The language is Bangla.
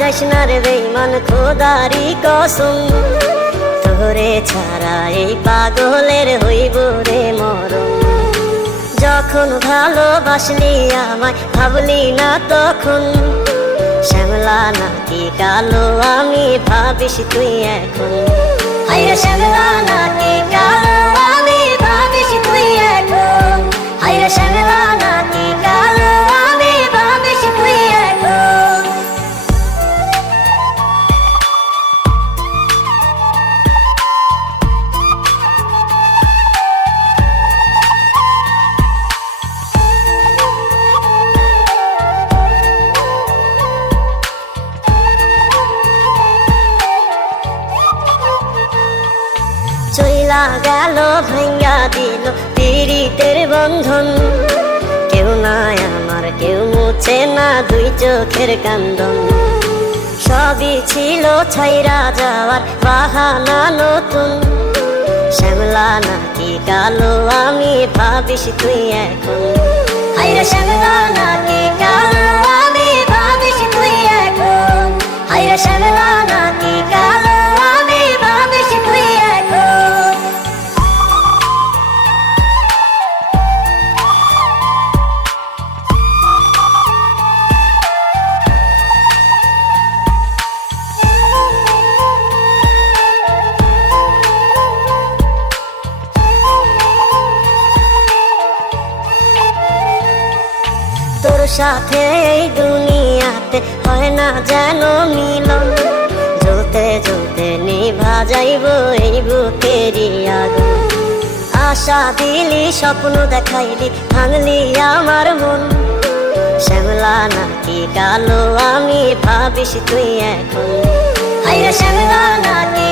যাইস না রে বেঈমান খোদারি কসম, তোরে ছাড়া এই পাগলের হইব রে মরণ। যখন ভালোবাসলি আমায় ভাবলি না তখন, শ্যামলা নাকি কালো আমি ভাবিস তুই এখন। হায়রে শ্যামলা নাকি কালো আমি ভাবিস তুই এখন। হায়রে শ্যামলা নাকি কালো আমি ভাবিস তুই এখন। চইলা গেল ভাঙ্গা দিল পীড়িতের বন্ধন, কেউ নাই আমার কেউ মুছে না দুই চোখের কান্দন। সবই ছিল ছাইরা যাওয়ার বাহানা নতুন, শ্যামলা নাকি কালো আমি ভাবিস তুই এখন। হায়রে শ্যামলা নাকি কালো আমি ভাবিস তুই এখন। হায়রে শ্যামলা নাকি কালো আমি ভাবিস তুই এখন। তোর সাথে এই দুনিয়াতে হয় না যেন মিলন, জ্বলতে জ্বলতে নিভা যাইব এই বুকেরই আগুন। আশা দিলি স্বপ্ন দেখাইলি ভাঙলি আমার মন, শ্যামলা নাকি কালো আমি ভাবিস তুই এখন। হায়রে শ্যামলা নাকি